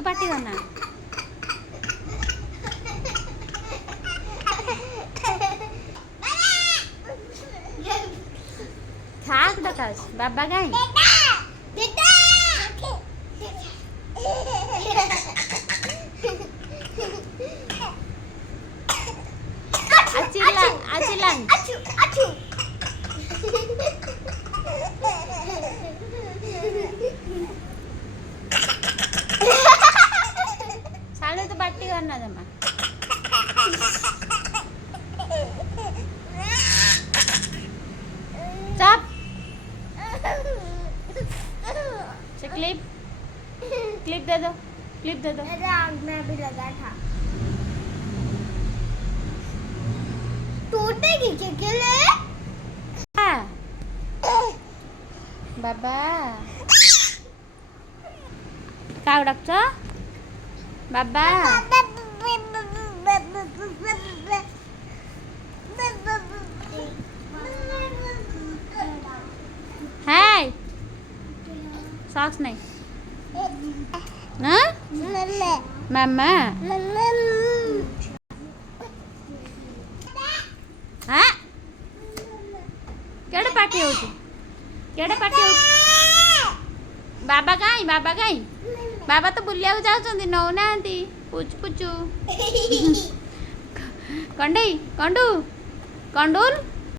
ତୁ ପାଟି କରନା। ଖାକ୍ ଡକାସ ବାବା କାଇଁ acilan साले तो पार्टी करना जमा चुप से क्लिप दे दो आग में भी लगा था टूटेगी के लिए बाबा काय डाकछ बाबा हाय सॉक्स नहीं ना मामा हाँ केड़े पार्टी होची बाबा काई बाबा तो बुलिया को जाउछंती नौ नांती पुचु कंडई कंडू कंडूल